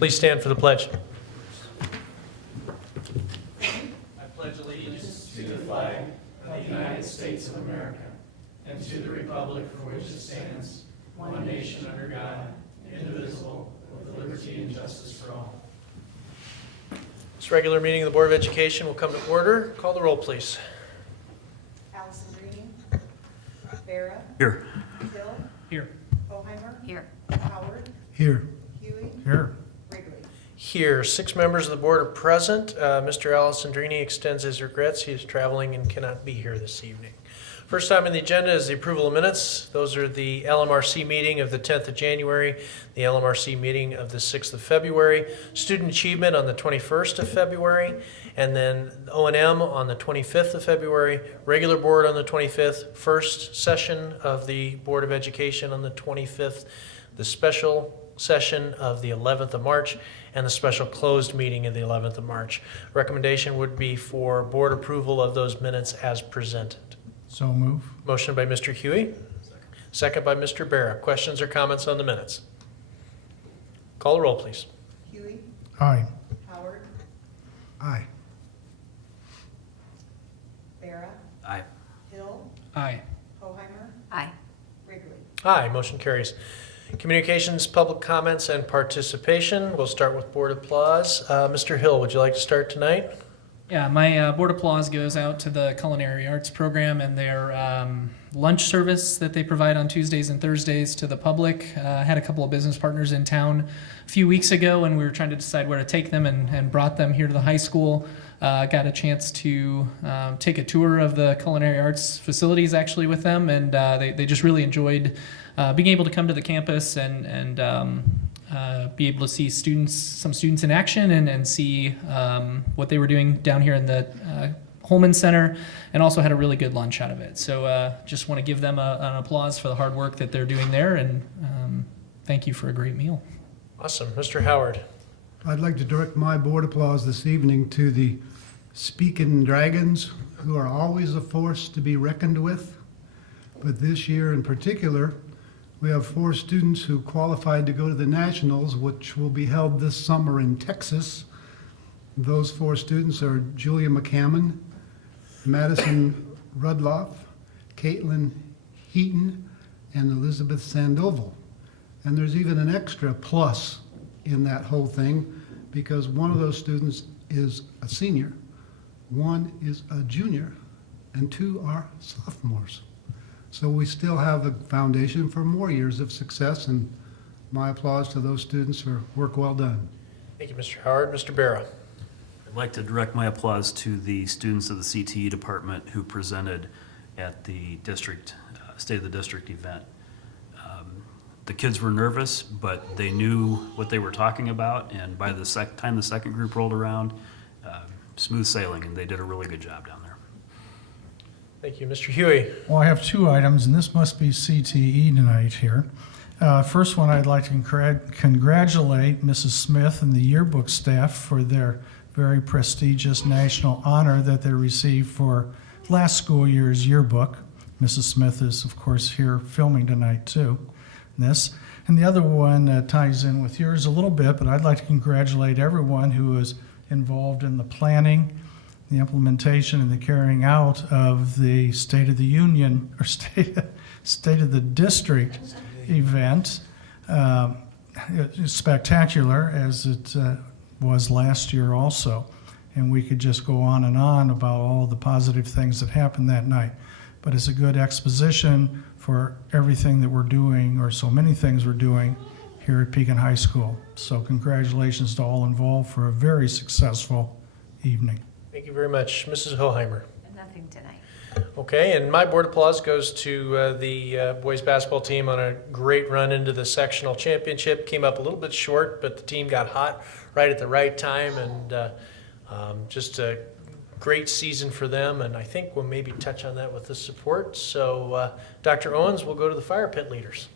Please stand for the pledge. I pledge allegiance to the flag of the United States of America and to the republic for which it stands, one nation under God, indivisible, with liberty and justice for all. This regular meeting of the Board of Education will come to order. Call the roll, please. Allison Green. Vera. Here. Hill. Here. Hoheimer. Here. Howard. Here. Huey. Here. Wrigley. Here, 6 members of the board are present. Mr. Alessandrini extends his regrets. He is traveling and cannot be here this evening. First item on the agenda is the approval of minutes. Those are the LMRC meeting of the 10th of January, the LMRC meeting of the 6th of February, student achievement on the 21st of February, and then O&M on the 25th of February, regular board on the 25th, first session of the Board of Education on the 25th, the special session of the 11th of March, and the special closed meeting of the 11th of March. Recommendation would be for board approval of those minutes as presented. So move. Motion by Mr. Huey. Second by Mr. Barra. Questions or comments on the minutes? Call the roll, please. Huey. Aye. Howard. Aye. Vera. Aye. Hill. Aye. Hoheimer. Aye. Wrigley. Aye, motion carries. Communications, public comments, and participation. We'll start with board applause. Mr. Hill, would you like to start tonight? Yeah, my board applause goes out to the Culinary Arts Program and their lunch service that they provide on Tuesdays and Thursdays to the public. I had a couple of business partners in town a few weeks ago, and we were trying to decide where to take them and brought them here to the high school. Got a chance to take a tour of the Culinary Arts facilities actually with them, and they just really enjoyed being able to come to the campus and be able to see some students in action and see what they were doing down here in the Holman Center, and also had a really good lunch out of it. So just want to give them an applause for the hard work that they're doing there, and thank you for a great meal. Awesome. Mr. Howard. I'd like to direct my board applause this evening to the Speaking Dragons, who are always a force to be reckoned with. But this year in particular, we have 4 students who qualified to go to the Nationals, which will be held this summer in Texas. Those 4 students are Julia McCammon, Madison Rudloff, Caitlin Heaton, and Elizabeth Sandoval. And there's even an extra plus in that whole thing, because one of those students is a senior, one is a junior, and 2 are sophomores. So we still have the foundation for more years of success, and my applause to those students for work well done. Thank you, Mr. Howard. Mr. Barra. I'd like to direct my applause to the students of the CTE department who presented at the district, State of the District event. The kids were nervous, but they knew what they were talking about, and by the time the second group rolled around, smooth sailing, and they did a really good job down there. Thank you, Mr. Huey. Well, I have 2 items, and this must be CTE tonight here. First one, I'd like to congratulate Mrs. Smith and the yearbook staff for their very prestigious national honor that they received for last school year's yearbook. Mrs. Smith is, of course, here filming tonight, too. And the other one ties in with yours a little bit, but I'd like to congratulate everyone who was involved in the planning, the implementation, and the carrying out of the State of the Union, or State of the District event. It's spectacular, as it was last year also. And we could just go on and on about all the positive things that happened that night. But it's a good exposition for everything that we're doing, or so many things we're doing here at Pekin High School. So congratulations to all involved for a very successful evening. Thank you very much. Mrs. Hoheimer. Nothing tonight. Okay, and my board applause goes to the boys basketball team on a great run into the sectional championship. Came up a little bit short, but the team got hot right at the right time, and just a great season for them, and I think we'll maybe touch on that with the support. So Dr. Owens, we'll go to the fire pit leaders.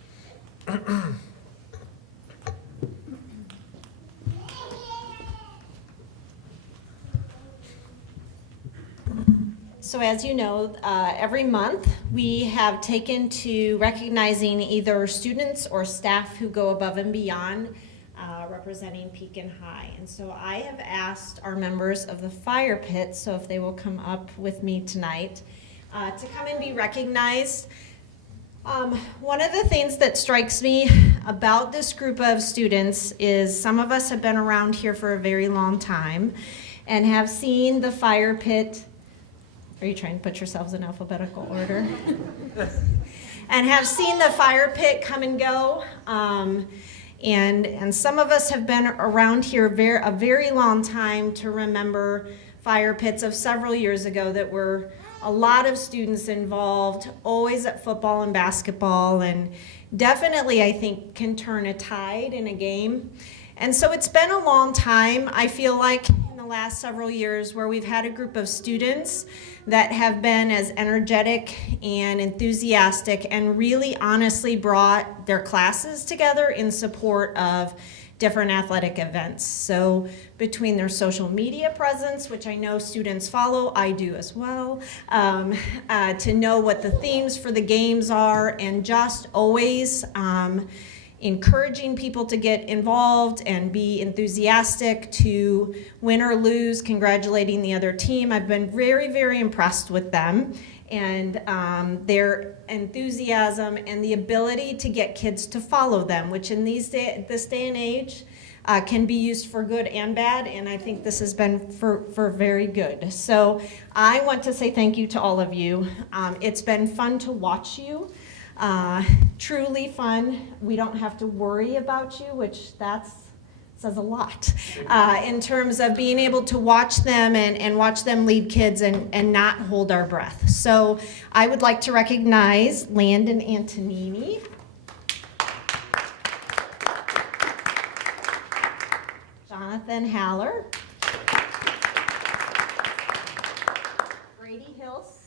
So as you know, every month we have taken to recognizing either students or staff who go above and beyond, representing representing Pekin High. And so I have asked our members of the fire pit, so if they will come up with me tonight, to come and be recognized. One of the things that strikes me about this group of students is some of us have been around here for a very long time and have seen the fire pit. Are you trying to put yourselves in alphabetical order? And have seen the fire pit come and go. And some of us have been around here a very long time to remember fire pits of several years ago that were a lot of students involved, always at football and basketball, and definitely, I think, can turn a tide in a game. And so it's been a long time, I feel like, in the last several years where we've had a group of students that have been as energetic and enthusiastic and really honestly brought their classes together in support of different athletic events. So between their social media presence, which I know students follow, I do as well, to know what the themes for the games are, and just always encouraging people to get involved and be enthusiastic, to win or lose, congratulating the other team. I've been very, very impressed with them and their enthusiasm and the ability to get kids to follow them, which in this day and age can be used for good and bad, and I think this has been for very good. So I want to say thank you to all of you. It's been fun to watch you. Truly fun. We don't have to worry about you, which says a lot in terms of being able to watch them and watch them lead kids and not hold our breath. So I would like to recognize Landon Antonini. Jonathan Haller. Brady Hilst.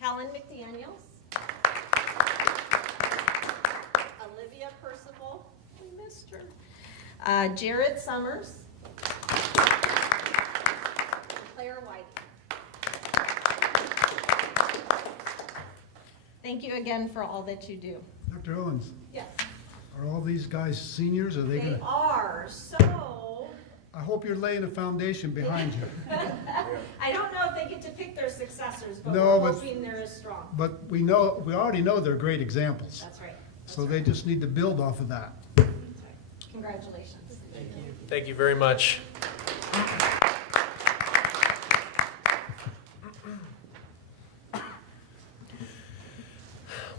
Helen McDaniels, Olivia Percival, I missed her, Jared Summers, Claire White. Thank you again for all that you do. Dr. Owens, Yes, are all these guys seniors? Are they they gonna? are. So I hope you're laying a foundation behind you. I don't know if they get to pick their successors, but No, we're but- hoping they're as strong. But we already know they're great examples. That's right. So they just need to build off of that. Congratulations. Thank you very much.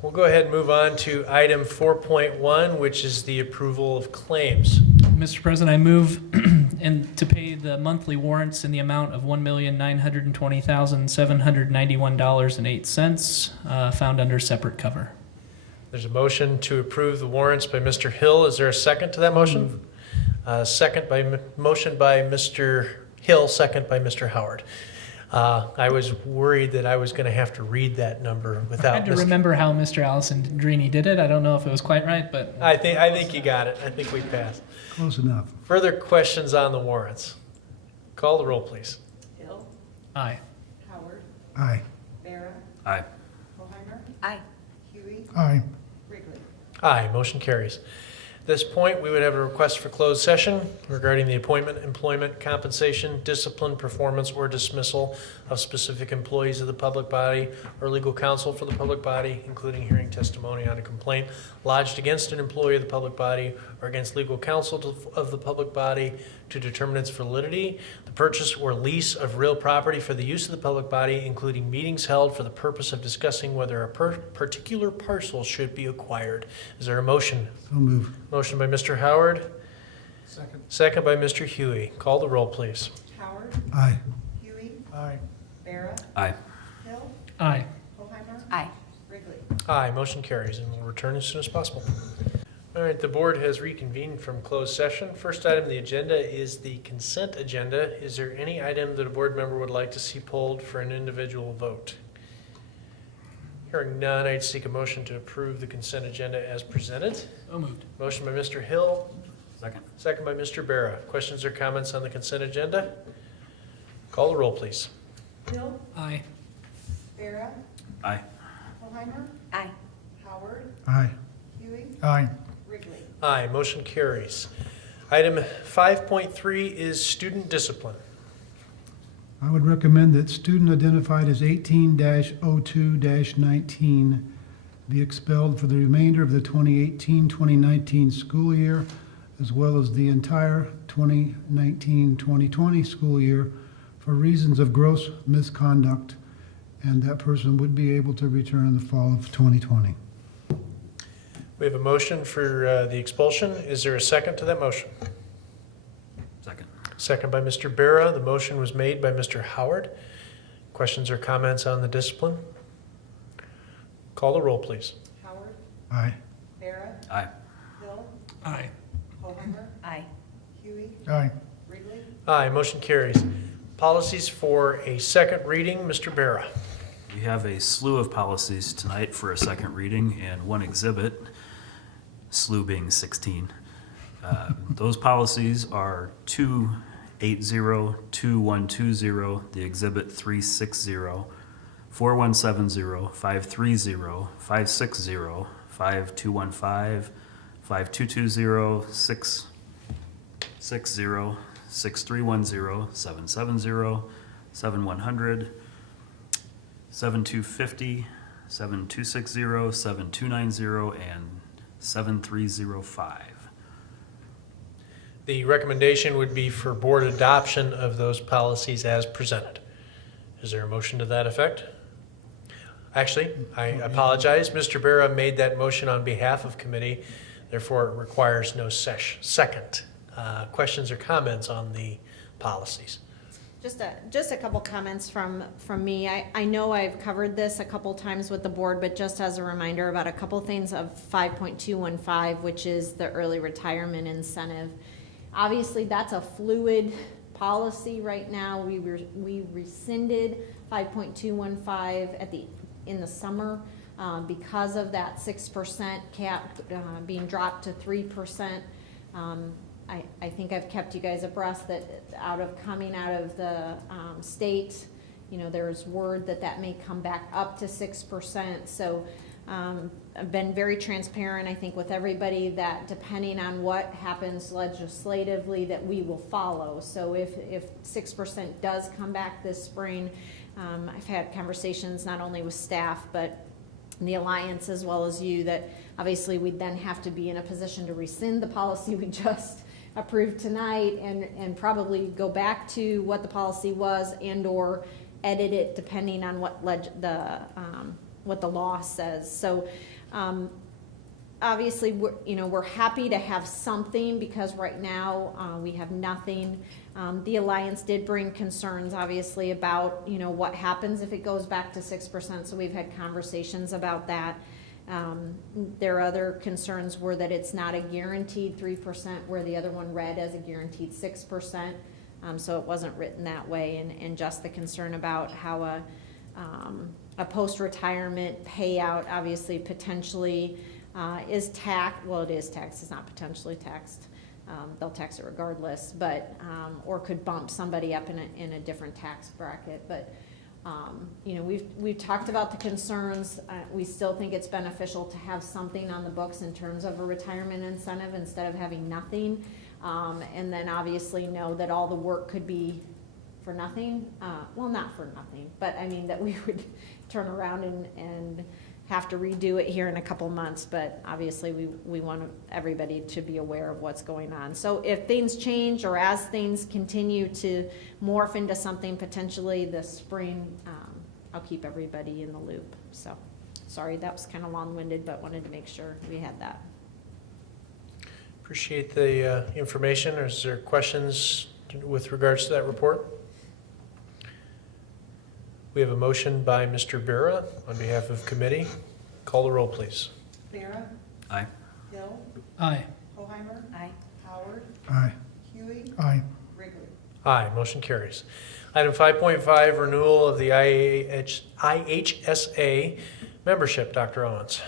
We'll go ahead and move on to item 4.1, which is the approval of claims. Mr. President, I move and to pay the monthly warrants in the amount of $1,920,791.08, found under separate cover. There's a motion to approve the warrants by Mr. Hill. Is there a second to that motion? Motion by Mr. Hill, second by Mr. Howard. I was worried that I was going to have to read that number I without. had to Mr. remember how Mr. Allison Drini did it. I don't know if it was quite right, but I think you got it. I think we passed. Close enough. Further questions on the warrants? Call the roll, please. Hill, aye. Howard, Aye. Bera, Aye. Hoheimer, Aye. Huey, Aye. Wrigley. Aye, motion carries. At this point, we would have a request for closed session regarding the appointment, employment, compensation, discipline, performance, or dismissal of specific employees of the public body or legal counsel for the public body, including hearing testimony on a complaint lodged against an employee of the public body or against legal counsel of the public body to determine its validity, the purchase or lease of real property for the use of the public body, including meetings held for the purpose of discussing whether a particular parcel should be acquired. Is there a motion? So move. Motion by Mr. Howard, Second. second by Mr. Huey. Call the roll, please. Howard, Aye. Huey, Aye. Bera, Aye. Hill, Aye. Hoheimer, Aye. Wrigley. Aye, motion carries, and we'll return as soon as possible. All right, the board has reconvened from closed session. First item on the agenda is the consent agenda. Is there any item that a board member would like to see pulled for an individual vote? Hearing none, I'd seek a motion to approve the consent agenda as presented. So moved. Motion by Mr. Hill, Second. second by Mr. Bera. Questions or comments on the consent agenda? Call the roll, please. Hill, Aye. Bera, Aye. Hoheimer, Aye. Howard, Aye. Huey, Aye. Wrigley. Aye, motion carries. Item 5.3 is student discipline. I would recommend that student identified as 18-02-19 be expelled for the remainder of the 2018-2019 school year, as well as the entire 2019-2020 school year for reasons of gross misconduct, and that person would be able to return in the fall of 2020. We have a motion for the expulsion. Is there a second to that motion? Second. Second by Mr. Bera. The motion was made by Mr. Howard. Questions or comments on the discipline? Call the roll, please. Howard, Aye. Bera, Aye. Hill, Aye. Hoheimer, Aye. Huey, Aye. Wrigley, Aye, motion carries. Policies for a second reading. Mr. Bera. We have a slew of policies tonight for a second reading and one exhibit, slew being 16. Those policies are 280, 2120, the exhibit 360, 4170, 530, 560, 5215, 5220, 660, 6310, 770, 7100, 7250, 7260, 7290, and 7305. The recommendation would be for board adoption of those policies as presented. Is there a motion to that effect? Actually, I apologize. Mr. Bera made that motion on behalf of committee. Therefore, it requires no second. Questions or comments on the policies? Just a couple comments from me. I know I've covered this a couple times with the board, but just as a reminder about a couple things of 5.215, which is the early retirement incentive. Obviously, that's a fluid policy right now. We rescinded 5.215 in the summer because of that 6% cap being dropped to 3%. I think I've kept you guys abreast that coming out of the state, there's word that may come back up to 6%. So I've been very transparent, I think, with everybody that depending on what happens legislatively that we will follow. So if 6% does come back this spring, I've had conversations not only with staff but the Alliance as well as you that obviously we'd then have to be in a position to rescind the policy we just approved tonight and probably go back to what the policy was and or edit it depending on what the law says. So obviously we're happy to have something because right now we have nothing. The Alliance did bring concerns obviously about what happens if it goes back to 6%, so we've had conversations about that. Their other concerns were that it's not a guaranteed 3%, where the other one read as a guaranteed 6%. So it wasn't written that way, and just the concern about how a post-retirement payout obviously potentially is taxed. Well, it is taxed. It's not potentially taxed. They'll tax it regardless, but or could bump somebody up in a different tax bracket, but. We've talked about the concerns. We still think it's beneficial to have something on the books in terms of a retirement incentive instead of having nothing. And then obviously know that all the work could be for nothing. Well, not for nothing, but I mean that we would turn around and have to redo it here in a couple months, but obviously we want everybody to be aware of what's going on. So if things change or as things continue to morph into something potentially this spring, I'll keep everybody in the loop. So sorry, that was kind of long-winded, but wanted to make sure we had that. Appreciate the information. Is there questions with regards to that report? We have a motion by Mr. Bera on behalf of committee. Call the roll, please. Bera, Aye. Hill, Aye. Hoheimer, Aye. Howard, Aye. Huey, Aye. Wrigley. Aye, motion carries. Item 5.5, renewal of the IHSA membership. Dr. Owens.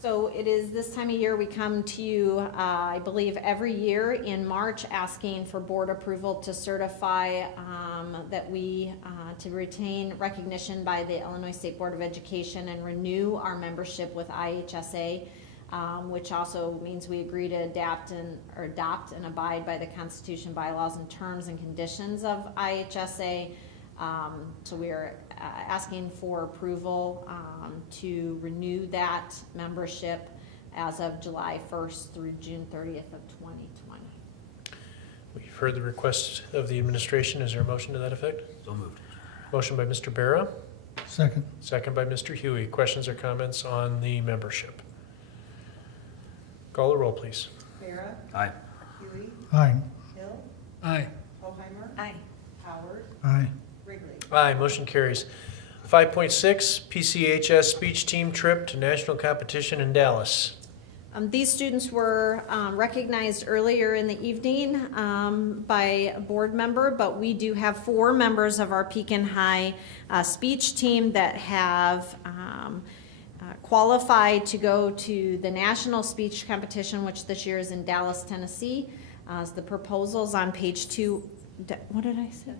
So it is this time of year we come to you, I believe every year in March, asking for board approval to certify that we, to retain recognition by the Illinois State Board of Education and renew our membership with IHSA. which also means we agree to adopt and abide by the Constitution, bylaws, and terms and conditions of IHSA. So we are asking for approval to renew that membership as of July 1st through June 30th of 2020. We've heard the request of the administration. Is there a motion to that effect? So moved. Motion by Mr. Bera, Second. second by Mr. Huey. Questions or comments on the membership? Call the roll, please. Bera, Aye. Huey, Aye. Hill, Aye. Hoheimer, Aye. Howard, Aye. Wrigley. Aye, motion carries. 5.6, PCHS speech team trip to national competition in Dallas. These students were recognized earlier in the evening by a board member, but we do have 4 members of our Pekin High speech team that have qualified to go to the national speech competition, which this year is in Dallas, Tennessee. The proposals on page 2. What did I say?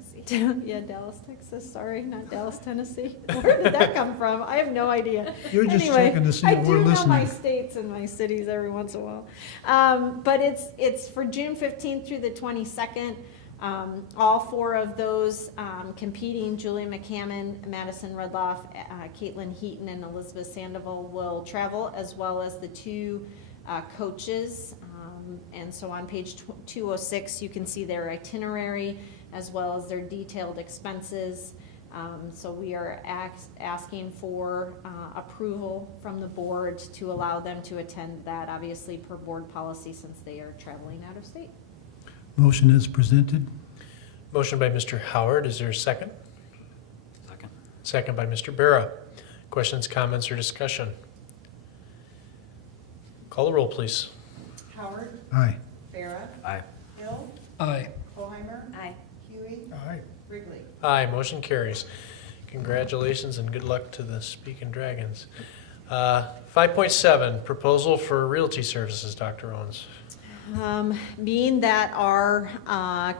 Yeah, Dallas, Texas. Sorry, not Dallas, Tennessee. Where did that come from? I have no idea. You're just Anyway, checking to see I if we're do know my listening. states and my cities every once in a while. But it's for June 15th through the 22nd. All 4 of those competing, Julia McCammon, Madison Rudloff, Caitlin Heaton, and Elizabeth Sandoval will travel, as well as the 2 coaches. And so on page 206, you can see their itinerary as well as their detailed expenses. So we are asking for approval from the board to allow them to attend that, obviously per board policy, since they are traveling out of state. Motion is presented. Motion by Mr. Howard. Is there a second? Second. Second by Mr. Bera. Questions, comments, or discussion? Call the roll, please. Howard, Aye. Bera, Aye. Hill, Aye. Hoheimer, Aye. Huey, Aye. Wrigley. Aye, motion carries. Congratulations and good luck to the Speaking Dragons. 5.7, proposal for realty services, Dr. Owens. Being that our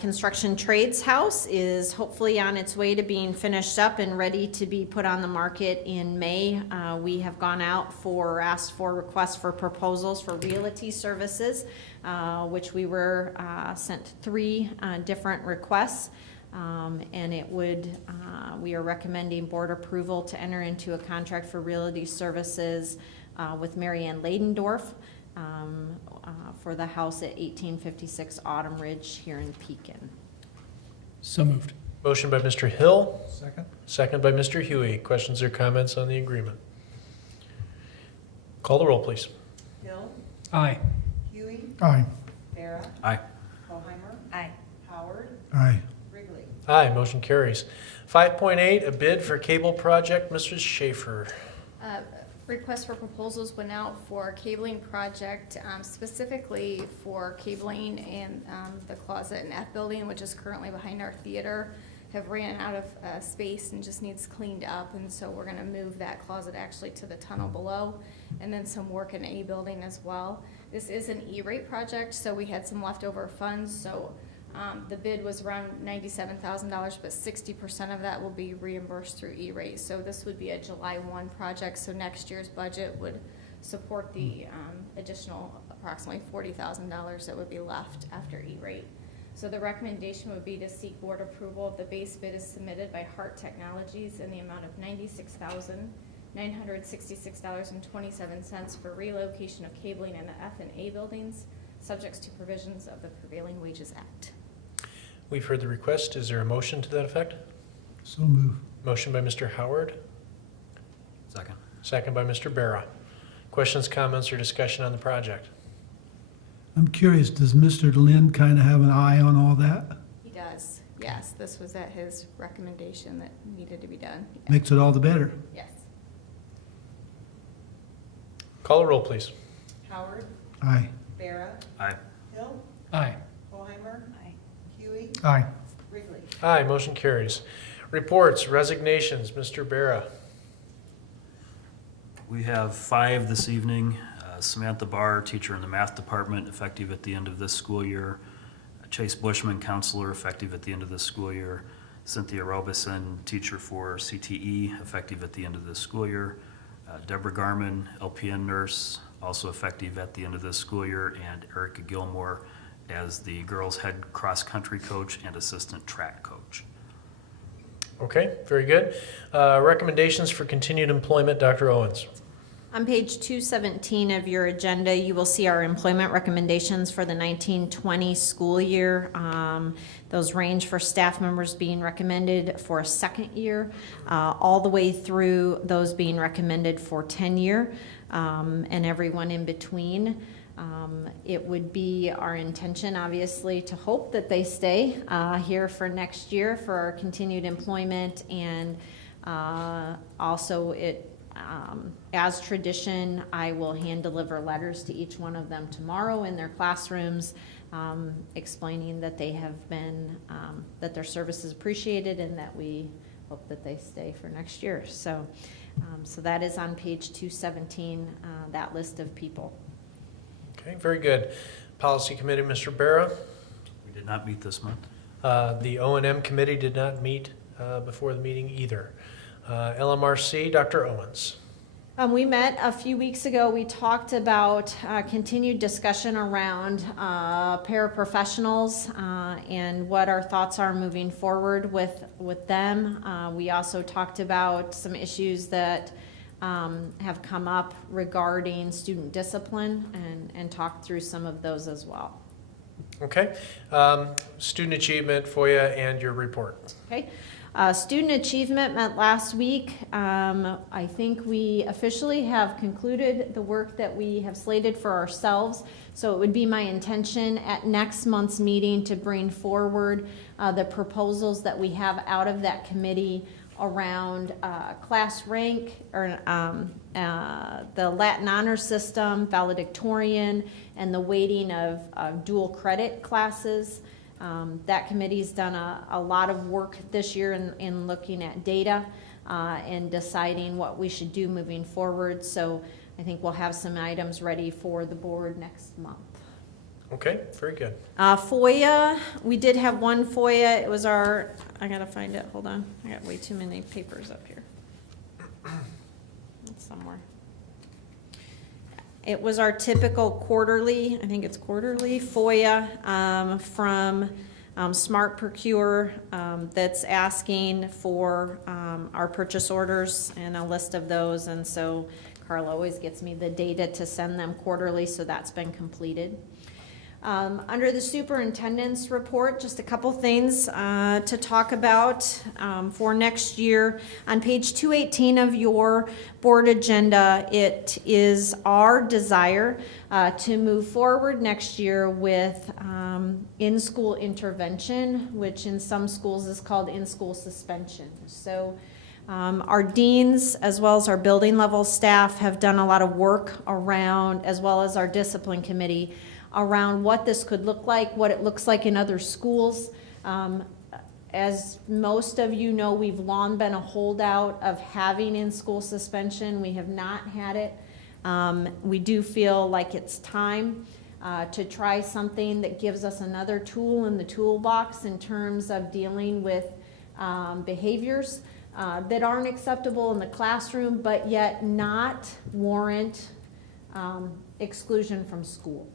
construction trades house is hopefully on its way to being finished up and ready to be put on the market in May, we have gone out asked for requests for proposals for realty services, which we were sent 3 different requests. And it would, we are recommending board approval to enter into a contract for realty services with Mary Ann Ladendorf for the house at 1856 Autumn Ridge here in Pekin. So moved. Motion by Mr. Hill, Second. second by Mr. Huey. Questions or comments on the agreement? Call the roll, please. Hill, Aye. Huey, Aye. Bera, Aye. Hoheimer, Aye. Howard, Aye. Wrigley. Aye, motion carries. 5.8, a bid for cable project. Mrs. Schaefer. Request for proposals went out for a cabling project, specifically for cabling in the closet and F building, which is currently behind our theater. Have ran out of space and just needs cleaned up, and so we're gonna move that closet actually to the tunnel below, and then some work in A building as well. This is an E-rate project, so we had some leftover funds, so the bid was around $97,000, but 60% of that will be reimbursed through E-rate. So this would be a July 1 project, so next year's budget would support the additional approximately $40,000 that would be left after E-rate. So the recommendation would be to seek board approval of the base bid as submitted by Hart Technologies in the amount of $96,966.27 for relocation of cabling in the F and A buildings, subject to provisions of the Prevailing Wages Act. We've heard the request. Is there a motion to that effect? So move. Motion by Mr. Howard, Second. second by Mr. Bera. Questions, comments, or discussion on the project? I'm curious, does Mr. Lynn kind of have an eye on all that? He does, yes. This was at his recommendation that needed to be done. Makes it all the better. Yes. Call the roll, please. Howard, Aye. Bera, Aye. Hill, Aye. Hoheimer, Huey, Aye. Wrigley. Aye, motion carries. Reports, resignations, Mr. Bera. We have 5 this evening. Samantha Barr, teacher in the math department, effective at the end of this school year. Chase Bushman, counselor, effective at the end of this school year. Cynthia Robeson, teacher for CTE, effective at the end of this school year. Deborah Garman, LPN nurse. also effective at the end of this school year, and Erica Gilmore as the girls' head cross-country coach and assistant track coach. Okay, very good. Recommendations for continued employment, Dr. Owens. On page 217 of your agenda, you will see our employment recommendations for the 1920 school year. Those range for staff members being recommended for a second year, all the way through those being recommended for tenure, and everyone in between. It would be our intention, obviously, to hope that they stay here for next year for our continued employment, and also as tradition, I will hand deliver letters to each one of them tomorrow in their classrooms, explaining that they have been, that their service is appreciated and that we hope that they stay for next year. So, so that is on page 217, that list of people. Okay, very good. Policy Committee, Mr. Barra. We did not meet this month. The O&M Committee did not meet before the meeting either. LMRC, Dr. Owens. We met a few weeks ago. We talked about continued discussion around paraprofessionals and what our thoughts are moving forward with them. We also talked about some issues that have come up regarding student discipline and talked through some of those as well. Okay. Student achievement, FOIA, and your report. Okay. Student achievement met last week. I think we officially have concluded the work that we have slated for ourselves. So it would be my intention at next month's meeting to bring forward the proposals that we have out of that committee around class rank, or the Latin honor system, valedictorian, and the weighting of dual credit classes. That committee's done a lot of work this year in looking at data and deciding what we should do moving forward. So I think we'll have some items ready for the board next month. Okay, very good. FOIA, we did have one FOIA. It was I gotta find it, hold on. I got way too many papers up here. It's somewhere. It was our typical quarterly, I think it's quarterly FOIA from Smart Procure that's asking for our purchase orders and a list of those. And so Carla always gets me the data to send them quarterly, so that's been completed. Under the superintendent's report, just a couple things to talk about for next year. On page 218 of your board agenda, it is our desire to move forward next year with in-school intervention, which in some schools is called in-school suspension. So our deans, as well as our building level staff, have done a lot of work around, as well as our discipline committee, around what this could look like, what it looks like in other schools. As most of you know, we've long been a holdout of having in-school suspension. We have not had it. We do feel like it's time to try something that gives us another tool in the toolbox in terms of dealing with behaviors that aren't acceptable in the classroom, but yet not warrant exclusion from school.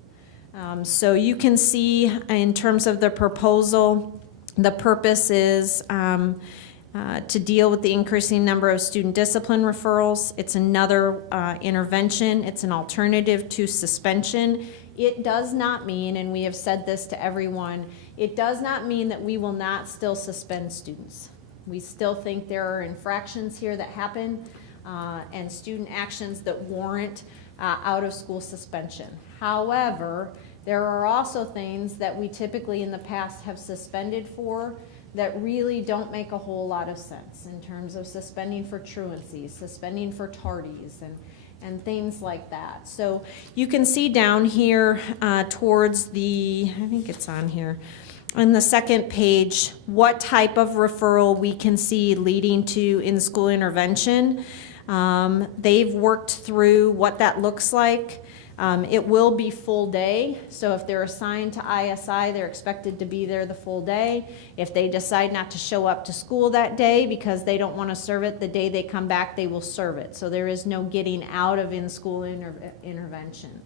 So you can see in terms of the proposal, the purpose is to deal with the increasing number of student discipline referrals. It's another intervention. It's an alternative to suspension. It does not mean, and we have said this to everyone, it does not mean that we will not still suspend students. We still think there are infractions here that happen and student actions that warrant out of school suspension. However, there are also things that we typically in the past have suspended for that really don't make a whole lot of sense in terms of suspending for truancies, suspending for tardies, and things like that. So you can see down here towards the, I think it's on here, on the second page, what type of referral we can see leading to in-school intervention. They've worked through what that looks like. It will be full day, so if they're assigned to ISI, they're expected to be there the full day. If they decide not to show up to school that day because they don't want to serve it, the day they come back, they will serve it. So there is no getting out of in-school intervention.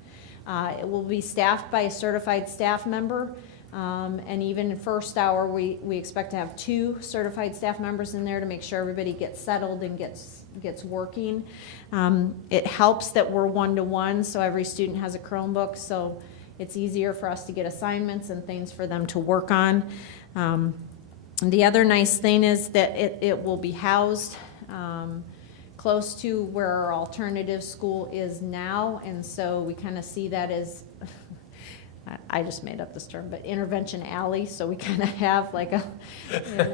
It will be staffed by a certified staff member, and even in first hour, we expect to have 2 certified staff members in there to make sure everybody gets settled and gets working. It helps that we're one-to-one, so every student has a Chromebook, so it's easier for us to get assignments and things for them to work on. The other nice thing is that it will be housed close to where our alternative school is now, and so we kind of see that as, I just made up this term, but intervention alley. So we kind of have like an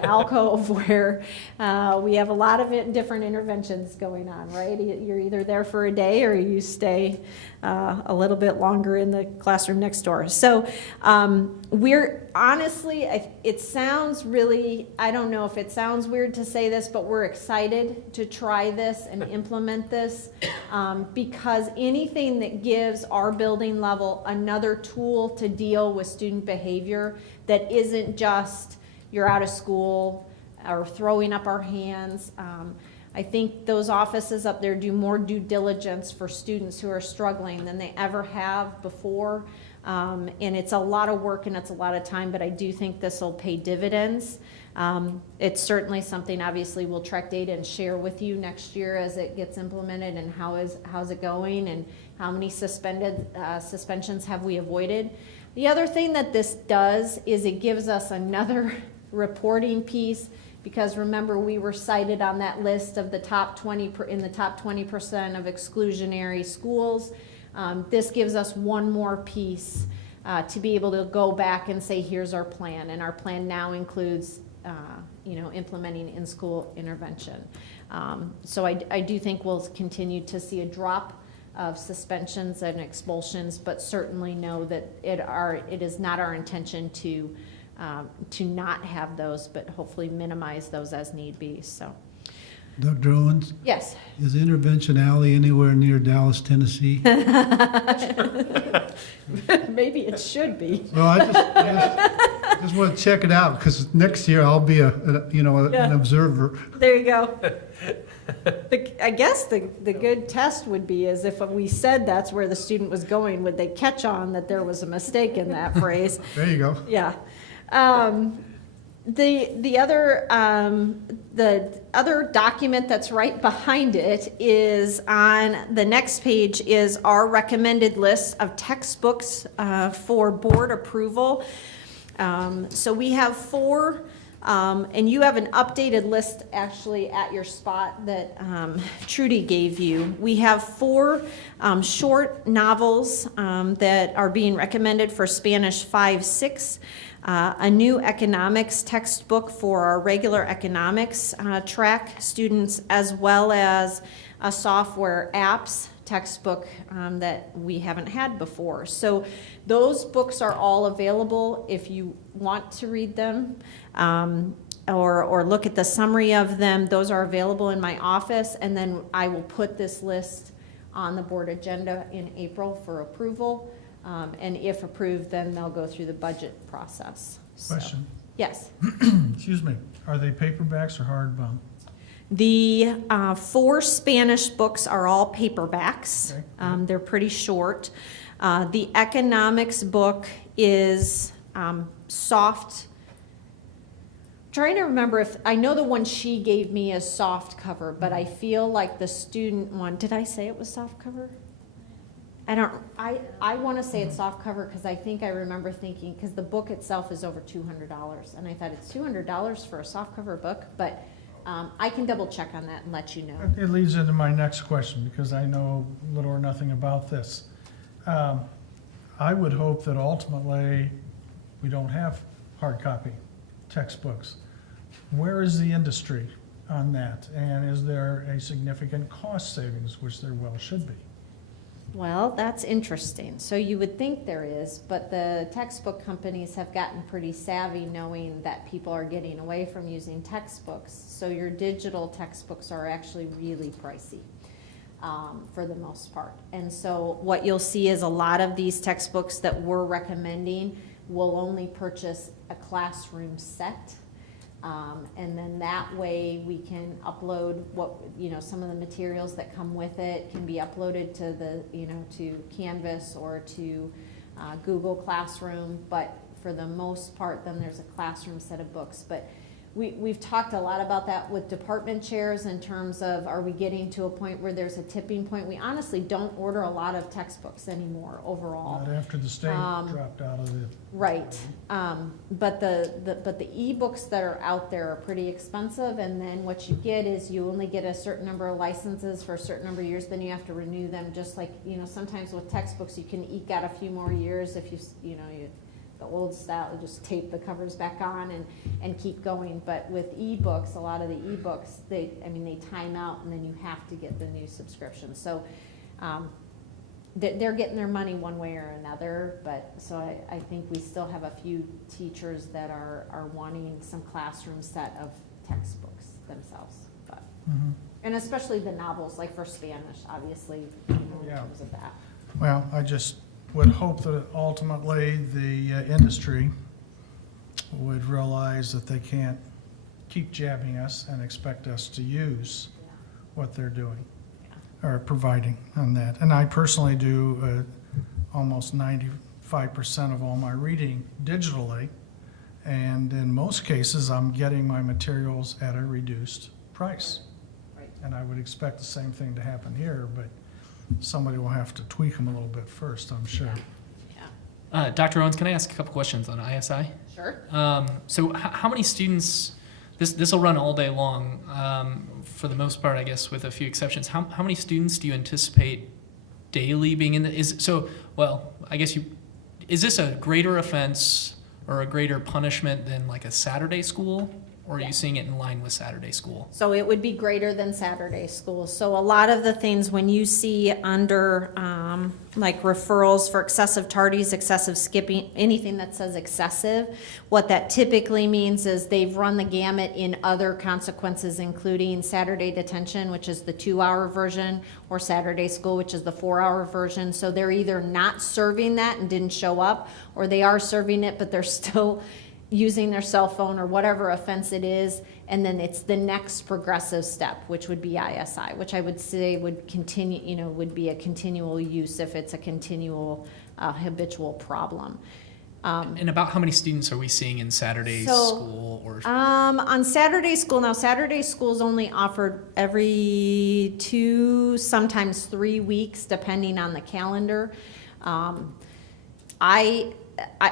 alcove where we have a lot of different interventions going on, right? You're either there for a day or you stay a little bit longer in the classroom next door. So we're honestly, it sounds really, I don't know if it sounds weird to say this, but we're excited to try this and implement this because anything that gives our building level another tool to deal with student behavior that isn't just you're out of school or throwing up our hands. I think those offices up there do more due diligence for students who are struggling than they ever have before. And it's a lot of work and it's a lot of time, but I do think this will pay dividends. It's certainly something, obviously, we'll track data and share with you next year as it gets implemented and how's it going and how many suspensions have we avoided. The other thing that this does is it gives us another reporting piece, because remember, we were cited on that list of the top 20% of exclusionary schools. This gives us one more piece to be able to go back and say, here's our plan, and our plan now includes implementing in-school intervention. So I do think we'll continue to see a drop of suspensions and expulsions, but certainly know that it is not our intention to not have those, but hopefully minimize those as need be. So, Dr. Owens, yes. is Intervention Alley anywhere near Dallas, Tennessee? Maybe it should be. Well, I just want to check it out because next year I'll be an observer. There you go. I guess the good test would be is if we said that's where the student was going, would they catch on that there was a mistake in that phrase? There you go. Yeah. The other document that's right behind it is on the next page is our recommended list of textbooks for board approval. So we have 4. And you have an updated list actually at your spot that Trudy gave you. We have 4 short novels that are being recommended for Spanish 5-6, a new economics textbook for our regular economics track students, as well as a software apps textbook that we haven't had before. So those books are all available if you want to read them or look at the summary of them. Those are available in my office, and then I will put this list on the board agenda in April for approval. And if approved, then they'll go through the budget process. So, Question. yes. Excuse me. Are they paperbacks or hardbound? The 4 Spanish books are all paperbacks. Okay. They're pretty short. The economics book is soft. Trying to remember if I know the one she gave me is soft cover, but I feel like the student one. Did I say it was soft cover? I want to say it's soft cover because I think I remember thinking, because the book itself is over $200, and I thought it's $200 for a soft cover book, but I can double check on that and let you know. It leads into my next question because I know little or nothing about this. I would hope that ultimately we don't have hard copy textbooks. Where is the industry on that? And is there a significant cost savings, which there well should be? Well, that's interesting. So you would think there is, but the textbook companies have gotten pretty savvy knowing that people are getting away from using textbooks. So your digital textbooks are actually really pricey. for the most part. And so what you'll see is a lot of these textbooks that we're recommending will only purchase a classroom set. And then that way we can upload some of the materials that come with it can be uploaded to to Canvas or to Google Classroom. But for the most part, then there's a classroom set of books. But we've talked a lot about that with department chairs in terms of, are we getting to a point where there's a tipping point? We honestly don't order a lot of textbooks anymore overall. Not after the state dropped out of the. Right, but the ebooks that are out there are pretty expensive, and then what you get is you only get a certain number of licenses for a certain number of years, then you have to renew them, just like, sometimes with textbooks, you can eke out a few more years if the old style, you just tape the covers back on and keep going. But with ebooks, a lot of the ebooks, they time out, and then you have to get the new subscription. So they're getting their money one way or another. But so I think we still have a few teachers that are wanting some classroom set of textbooks themselves. But and especially the novels, like for Spanish, obviously, in terms of that. Well, I just would hope that ultimately the industry would realize that they can't keep jabbing us and expect us to use what they're doing or providing on that. And I personally do almost 95% of all my reading digitally, and in most cases I'm getting my materials at a reduced price. Right. And I would expect the same thing to happen here, but somebody will have to tweak them a little bit first, I'm sure. Dr. Owens, can I ask a couple questions on ISI? Sure. So how many students, this will run all day long, for the most part, I guess, with a few exceptions. How many students do you anticipate daily being in the, is this a greater offense or a greater punishment than like a Saturday school? Or are you seeing it in line with Saturday school? So it would be greater than Saturday school. So a lot of the things when you see under like referrals for excessive tardies, excessive skipping, anything that says excessive, what that typically means is they've run the gamut in other consequences, including Saturday detention, which is the 2-hour version, or Saturday school, which is the 4-hour version. So they're either not serving that and didn't show up, or they are serving it, but they're still using their cell phone or whatever offense it is, and then it's the next progressive step, which would be ISI, which I would say would continue, would be a continual use if it's a continual habitual problem. And about how many students are we seeing in Saturday school? Or On Saturday school, now Saturday school is only offered every 2, sometimes 3 weeks, depending on the calendar.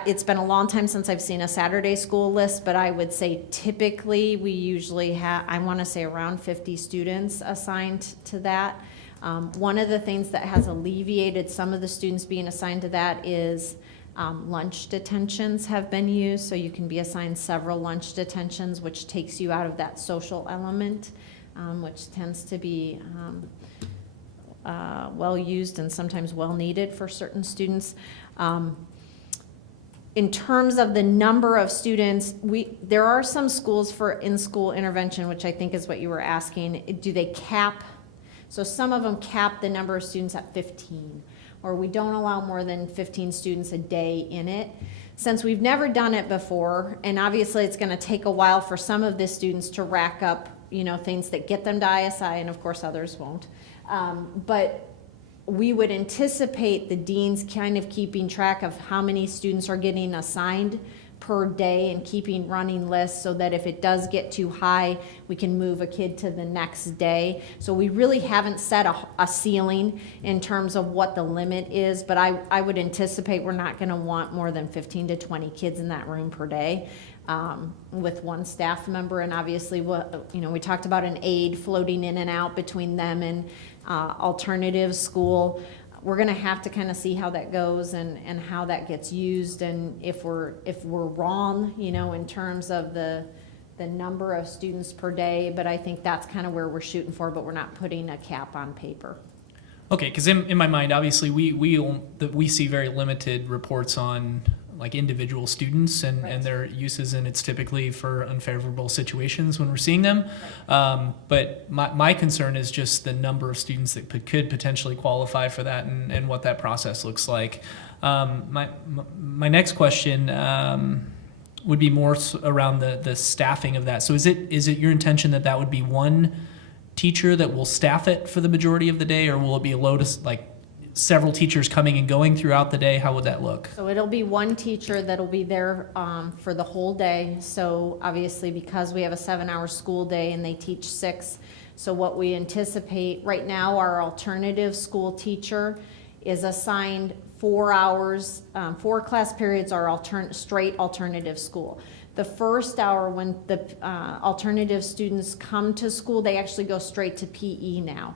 It's been a long time since I've seen a Saturday school list, but I would say typically we usually have, I want to say around 50 students assigned to that. One of the things that has alleviated some of the students being assigned to that is lunch detentions have been used, so you can be assigned several lunch detentions, which takes you out of that social element, which tends to be well used and sometimes well needed for certain students. In terms of the number of students, there are some schools for in-school intervention, which I think is what you were asking. Do they cap? So some of them cap the number of students at 15, or we don't allow more than 15 students a day in it. Since we've never done it before, and obviously it's going to take a while for some of the students to rack up, things that get them to ISI, and of course others won't. But we would anticipate the deans kind of keeping track of how many students are getting assigned per day and keeping running lists so that if it does get too high, we can move a kid to the next day. So we really haven't set a ceiling in terms of what the limit is, but I would anticipate we're not going to want more than 15 to 20 kids in that room per day. With one staff member, and obviously we talked about an aide floating in and out between them and alternative school. We're going to have to kind of see how that goes and how that gets used, and if we're wrong, in terms of the number of students per day. But I think that's kind of where we're shooting for, but we're not putting a cap on paper. Okay, because in my mind, obviously we see very limited reports on like individual students and Right. their uses, and it's typically for unfavorable situations when we're seeing them. But my concern is just the number of students that could potentially qualify for that and what that process looks like. My next question would be more around the staffing of that. So is it your intention that would be one teacher that will staff it for the majority of the day, or will it be a load of like several teachers coming and going throughout the day? How would that look? So it'll be one teacher that'll be there for the whole day. So obviously, because we have a 7-hour school day and they teach 6, so what we anticipate, right now, our alternative school teacher is assigned 4 hours, 4 class periods are straight alternative school. The first hour, when the alternative students come to school, they actually go straight to PE now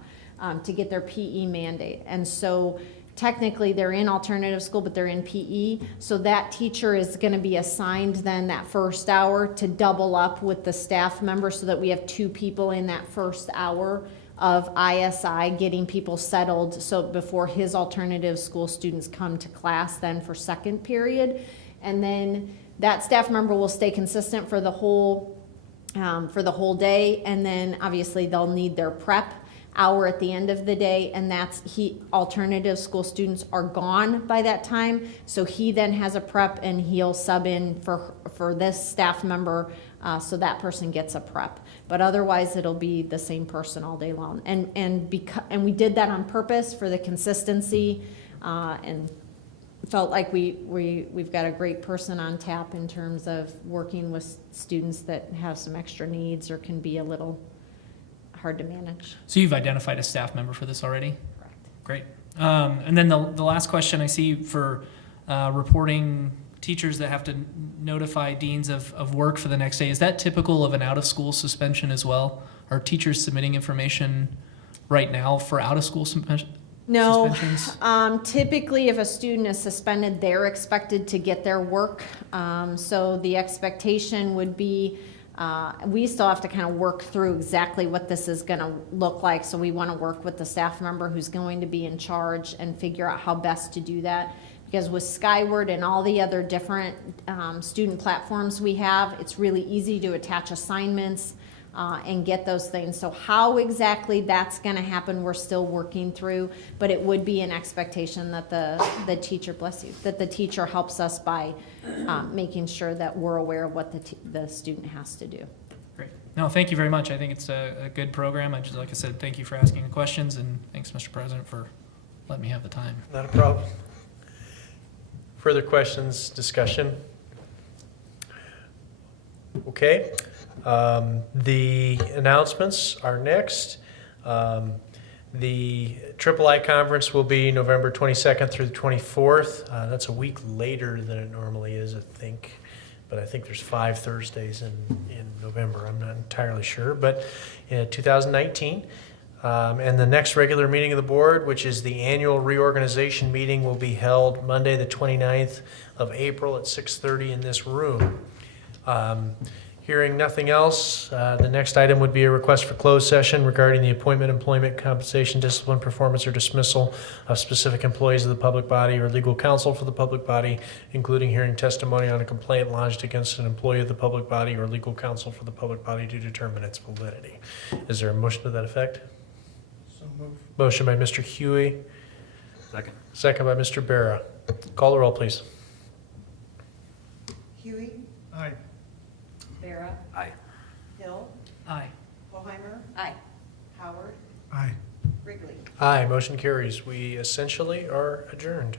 to get their PE mandate. And so technically they're in alternative school, but they're in PE. So that teacher is going to be assigned then that first hour to double up with the staff member so that we have 2 people in that first hour of ISI getting people settled. So before his alternative school students come to class then for second period. And then that staff member will stay consistent for the whole day, and then obviously they'll need their prep hour at the end of the day, and alternative school students are gone by that time, so he then has a prep and he'll sub in for this staff member, so that person gets a prep. But otherwise it'll be the same person all day long, and we did that on purpose for the consistency, and felt like we've got a great person on tap in terms of working with students that have some extra needs or can be a little hard to manage. So you've identified a staff member for this already? Correct. Great. And then the last question I see for reporting teachers that have to notify deans of work for the next day, is that typical of an out-of-school suspension as well? Are teachers submitting information right now for out-of-school suspensions? No, typically if a student is suspended, they're expected to get their work. So the expectation would be, we still have to kind of work through exactly what this is going to look like. So we want to work with the staff member who's going to be in charge and figure out how best to do that. Because with Skyward and all the other different student platforms we have, it's really easy to attach assignments and get those things. So how exactly that's going to happen, we're still working through, but it would be an expectation that the teacher, bless you, that the teacher helps us by making sure that we're aware of what the student has to do. Great. No, thank you very much. I think it's a good program. Like I said, thank you for asking the questions, and thanks, Mr. President, for letting me have the time. Not a problem. Further questions, discussion? Okay. The announcements are next. The III conference will be November 22nd through the 24th. That's a week later than it normally is, I think. But I think there's 5 Thursdays in November. I'm not entirely sure. But in 2019. And the next regular meeting of the board, which is the annual reorganization meeting, will be held Monday, the 29th of April at 6:30 in this room. Hearing nothing else, the next item would be a request for closed session regarding the appointment, employment, compensation, discipline, performance, or dismissal of specific employees of the public body or legal counsel for the public body, including hearing testimony on a complaint lodged against an employee of the public body or legal counsel for the public body to determine its validity. Is there a motion to that effect? So moved. Motion by Mr. Huey, Second. second by Mr. Barra. Call the roll, please. Huey, Aye. Barra, Aye. Hill, Aye. Hoheimer, Aye. Howard, Aye. Wrigley. Aye, motion carries. We essentially are adjourned.